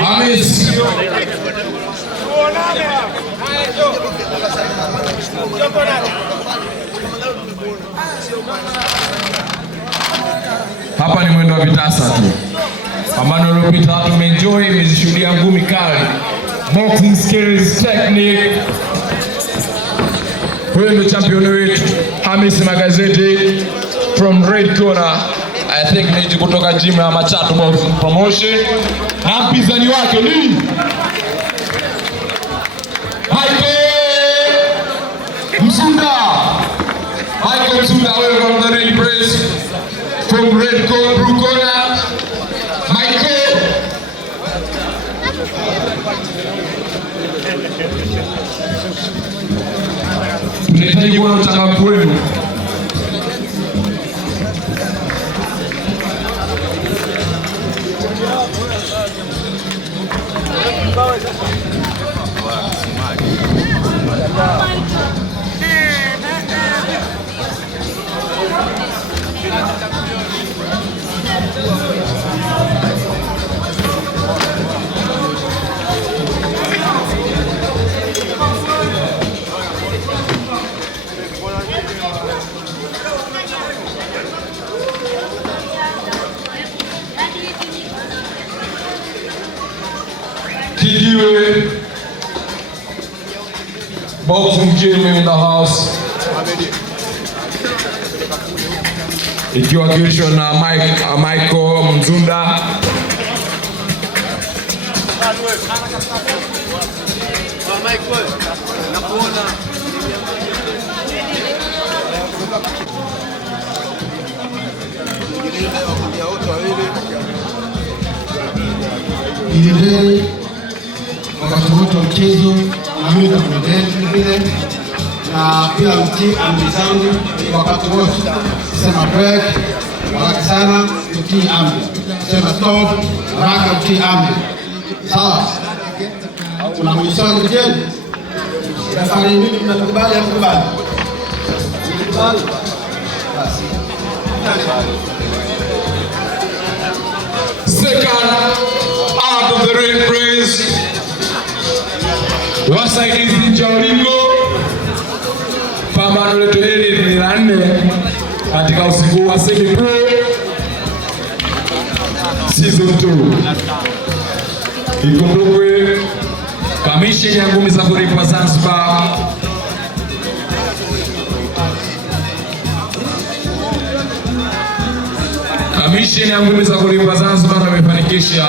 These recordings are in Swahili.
Hamis. Hapa ni mwendo wa vitasa tu. Pambano lililopita watu wameenjoy, mmezishuhudia ngumi kali. Boxing skills, technique. Huyo ndio champion wetu Hamis Magazeti from red corner. I think ni kutoka gym ya Machato Boxing Promotion. Na mpinzani wake ni Mzunda. Michael Mzunda, wewe from the red press from red corner, blue corner. Michael. Tunahitaji kuona uchangamfu wenu. Kijiwe Boxing Gym in the house, ikiwakilishwa na Michael Mzunda. Ile wakati wote wa mchezo na mimi nakuendelea vile na pia mtii amri zangu wakati wote. Sema break haraka sana, mtii amri. Sema stop haraka, mtii amri. Sawa? Kuna mwisho tena. Safari mimi tunakubali au kubali? Kubali. Basi. Second out of the red prince. Wasaidizi Jaulingo. Pambano letu hili ni la 4 katika usiku wa Semi Pro Season 2. Ikumbukwe kamisheni ya ngumi za kulipa Zanzibar Kamisheni ya ngumi za kulipa Zanzibar wamefanikisha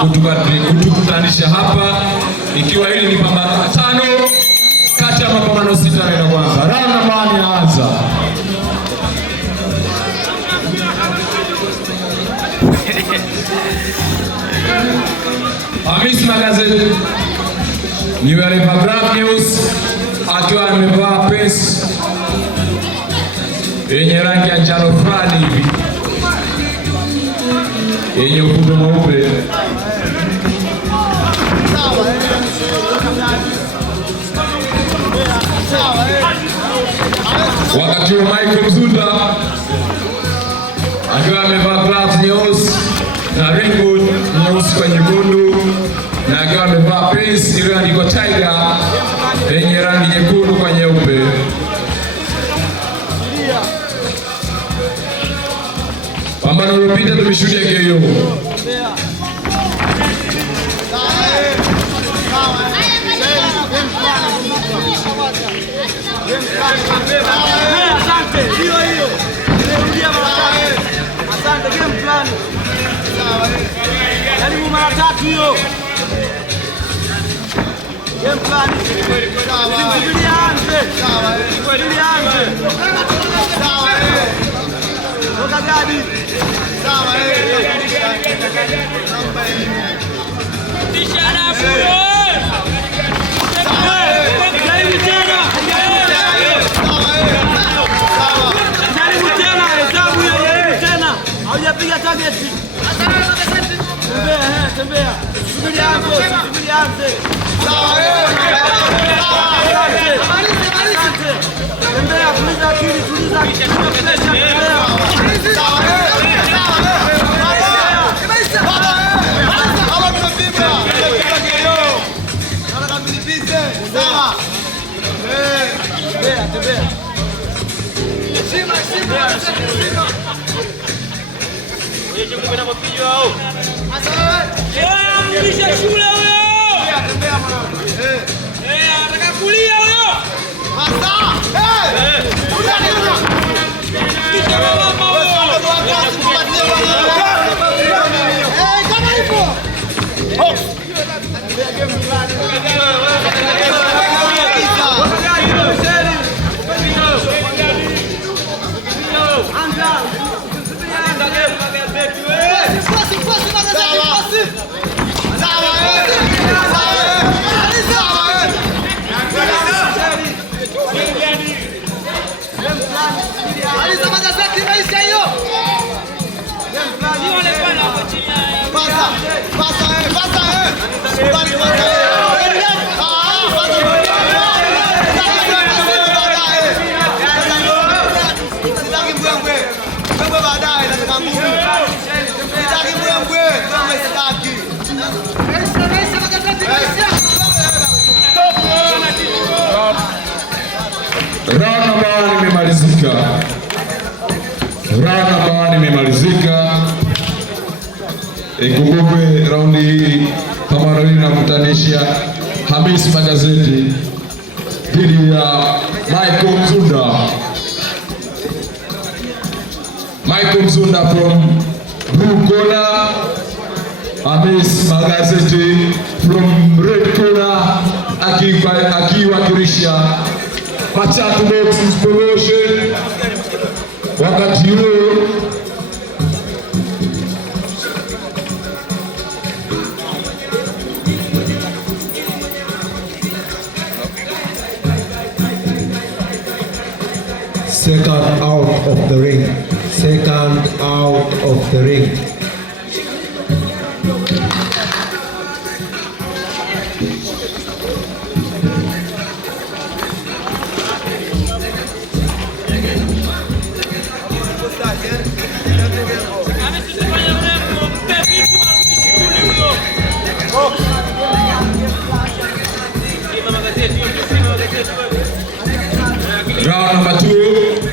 kutukutanisha hapa, ikiwa hili ni pambano la 5 kati ya mapambano 6 ya kwanza. Round nambari inaanza. Hamis Magazeti ni wale Black News akiwa amevaa pesi yenye rangi ya njano fulani hivi yenye ufundo mweupe. Wakati wa Michael Mzunda akiwa amevaa gloves nyeusi na ringboot nyeusi kwa nyekundu, na akiwa amevaa pants iliyoandikwa Tiger yenye rangi nyekundu kwa nyeupe. Pambano lililopita tumeshuhudia KO. Asante, game plan. Yaani mara 3 hiyo. Game plan. Tulianze. Tulianze. Sawa. Toka gadi. Sawa. Bishara bro. Piga target. Tembea. Subiri anze. Sawa Tembea, tuliza akili, tuliza. Tembea. Sawa Round imemalizika. Ikumbukwe raundi hii pambano hili linakutanisha Hamis Magazeti dhidi ya Michael Mzunda. Michael Mzunda from blue corner, Hamis Magazeti from red corner, akiwakilisha Machatu Boxing Promotion. Wakati huo second out of the ring. Second out of the ring. round number 2.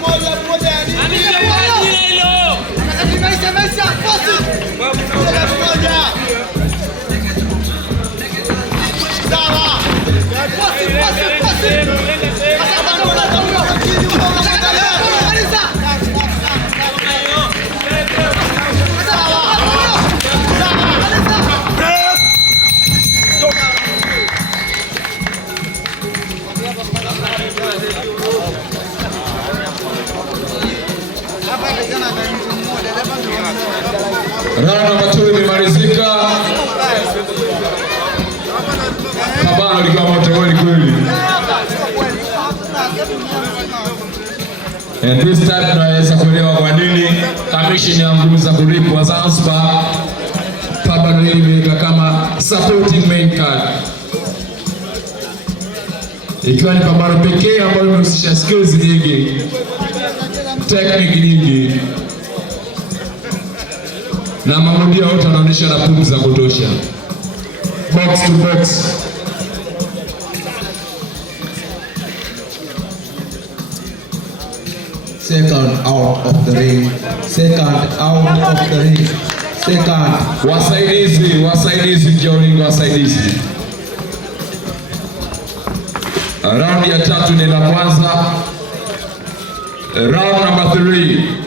Moja Round number 2 imemalizika. Pambano lilikuwa moto kweli. And this time tunaweza kuelewa kwa nini kamisheni ya ngumi za kulipwa Zanzibar pambano hili imeweka kama supporting main card, ikiwa ni pambano pekee ambalo linahusisha skills nyingi, technique nyingi, na marudio yote yanaonyesha na pumzi za kutosha, box to box. Second out of the ring. Second out of the ring. Second. Wasaidizi Joling, wasaidizi. Round ya 3 ni la kwanza. Round number 3.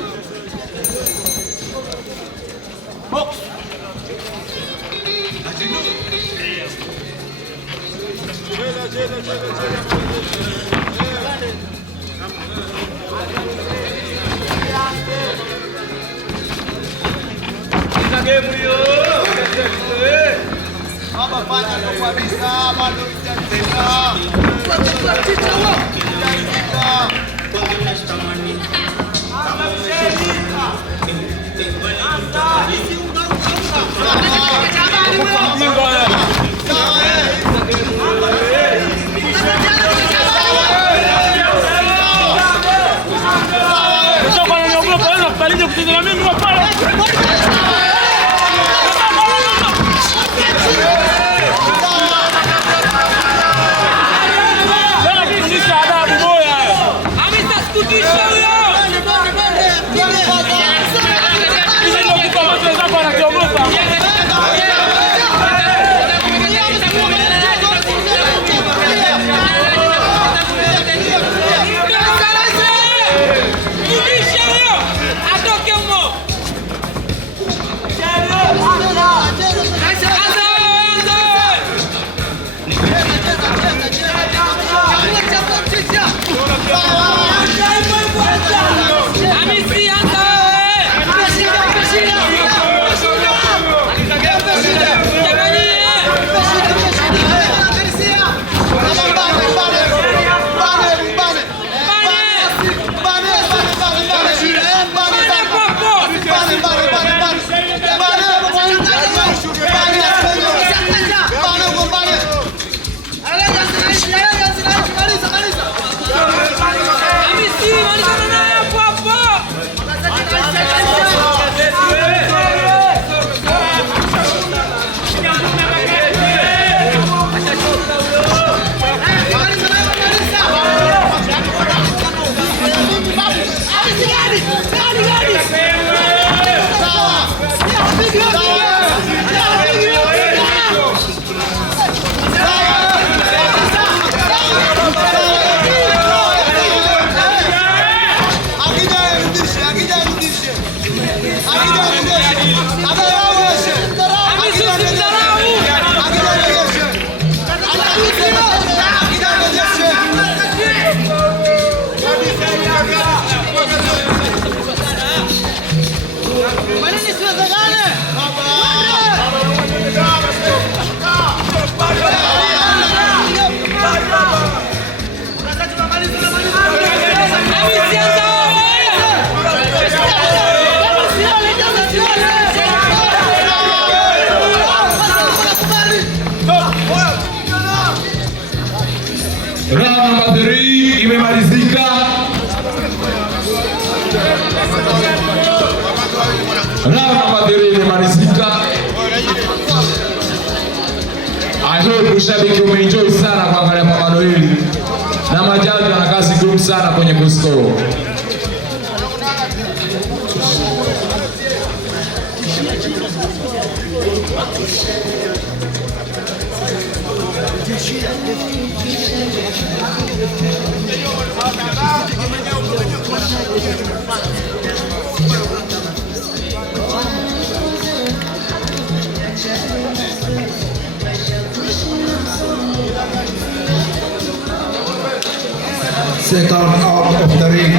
Round number 3 imemalizika. Round number 3 imemalizika. I hope ushabiki umeenjoy sana kuangalia pambano hili, na majaji wana kazi ngumu sana kwenye kuscore. Second out of the ring.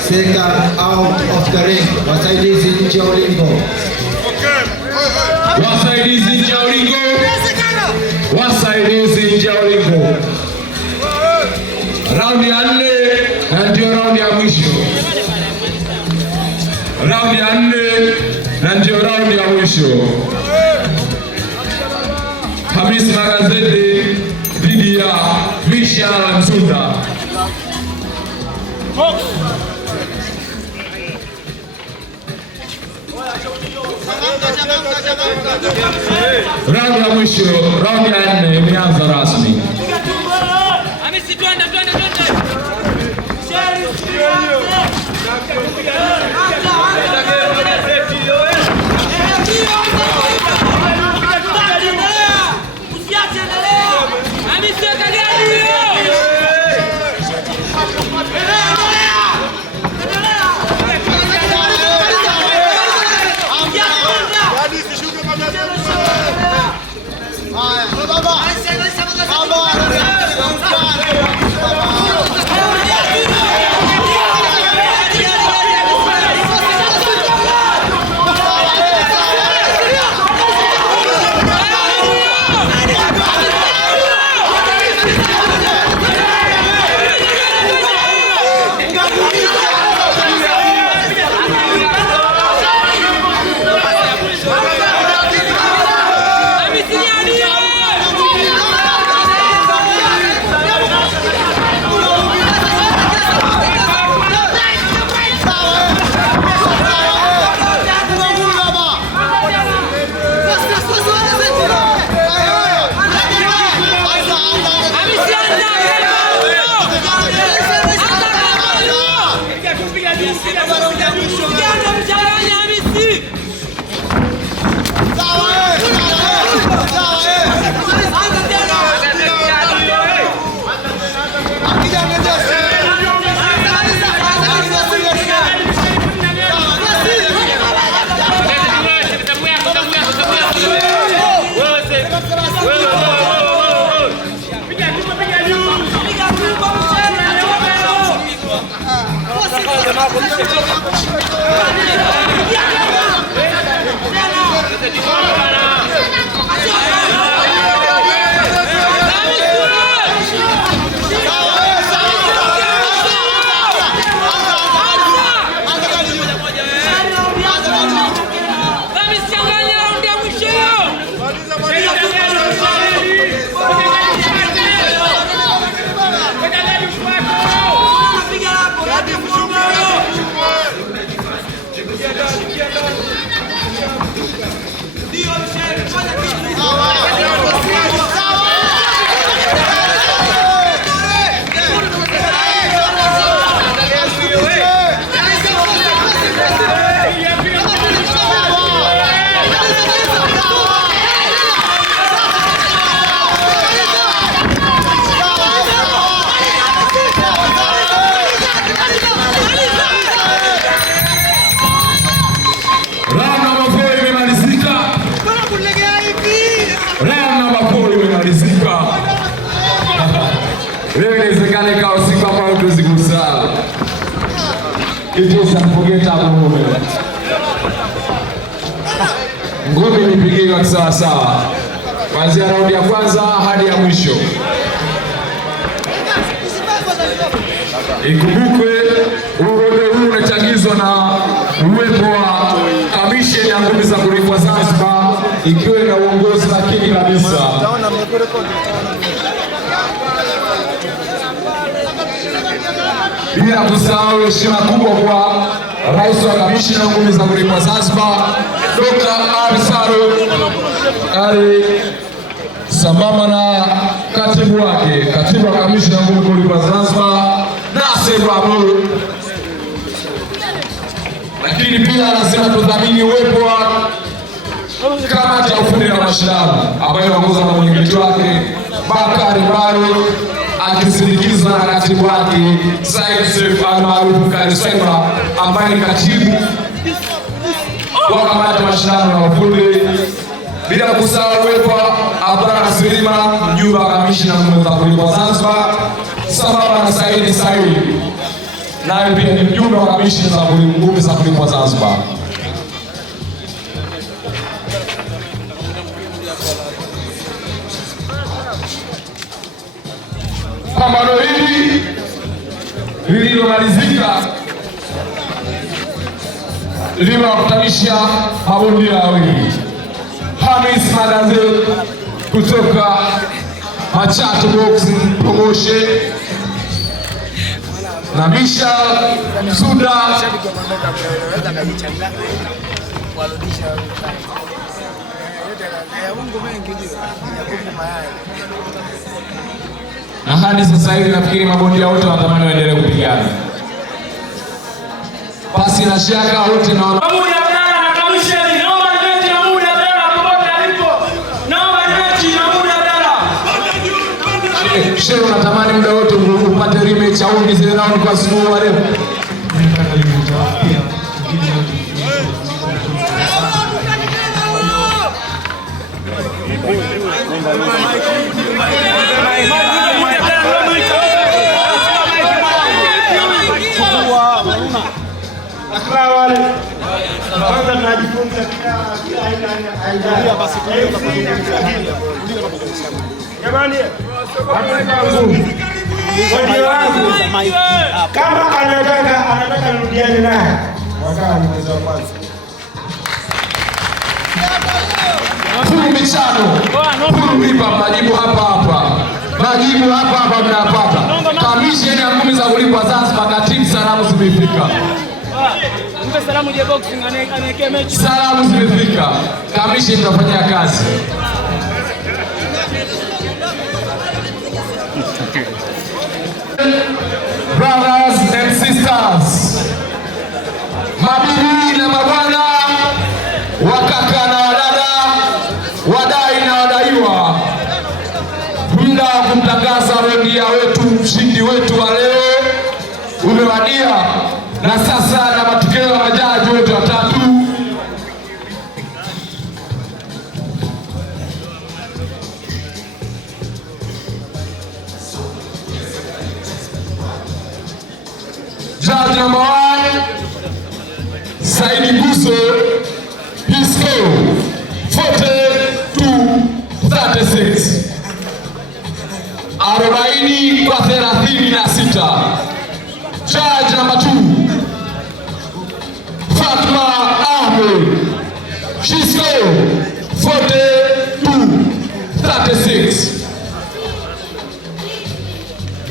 Second out of the ring. Wasaidizi Joling. Okay. Wasaidizi nje ya ulingo. Wasaidizi nje ya ulingo. Raundi ya 4 na ndio raundi ya mwisho. Raundi ya 4 na ndio raundi ya mwisho. Hamis Magazeti dhidi ya Misha Msunda. Raundi ya mwisho, raundi ya 4 imeanza rasmi. Hamisi, twende. Leo inawezekana ikawa siku ambayo tuzigusana. It forget about moment. Ngome nipigiwa sawa sawa. Kuanzia raundi ya kwanza hadi ya mwisho. Ikumbukwe uongozi huu unachagizwa na uwepo wa kamisheni ya ngumi za kulipwa Zanzibar ikiwa na uongozi lakini kabisa. Bila kusahau heshima kubwa kwa Rais wa Kamisheni ya Ngumi za Kulipwa Zanzibar, Dr. Ali Saro Ali, sambamba na katibu wake, katibu wa Kamisheni ya Ngumi za Kulipwa Zanzibar, Nasir Abdul. Lakini pia lazima tudhamini uwepo wa kamati ya ufundi na mashindano ambayo inaongozwa na mwenyekiti wake Bakari Baru, akisindikizwa na katibu wake Said Seif almaarufu Karisemba, ambaye ni katibu wa kamati ya mashindano na ufundi. Bila kusahau uwepo wa Abdalla Silima, mjumbe wa Kamisheni ya Ngumi za Kulipwa Zanzibar, sambamba na Said Said, naye pia ni mjumbe wa Kamisheni ya Ngumi za Kulipwa Zanzibar. Pambano hili lililomalizika limewakutanisha mabondia wawili, Hamis Magaze kutoka Machato Boxing Promotion na Misha Suda na hadi sasa hivi nafikiri mabondia wote wanatamani waendelee kupigana. Basi na shaka wote naona Sheikh unatamani muda wote upate rematch au ongeze round kwa siku wa leo. Kama anataka nirudiane naye wakati mchezo wa kwanza. Majibu hapa mnapata. Kamisheni ya ngumi za kulipwa Zanzibar, katibu, salamu zimefika. Mpe salamu je boxing anawekea mechi. Salamu zimefika. Kamisheni itafanya kazi. Brothers and sisters, mabibi na mabwana, wakaka na wadada, wadai na wadaiwa, muda wa kumtangaza bondia wetu, mshindi wetu wa leo umewadia, na sasa na matokeo ya majaji wote watatu. Judge number 1, Saidi Guso, his score 40-36. 40-36. Judge number 2, Fatma Ahmed, his score 40-36.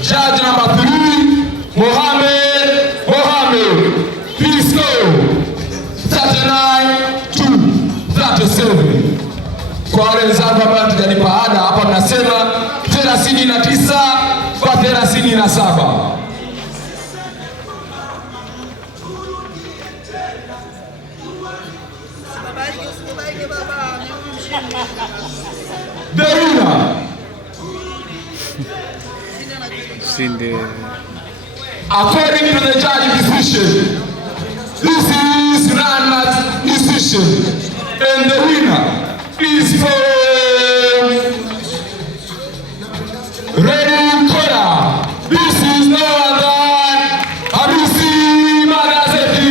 Judge number 3, Mohamed, please go 39-37. Kwa wale wenzangu ambao tujalipa ada hapa mnasema 39-37. The winner, according to the judge decision, this is unanimous decision, and the winner is for Ready Koda. This is no other than Hamisi Magazeti.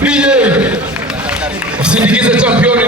DJ, usindikize championi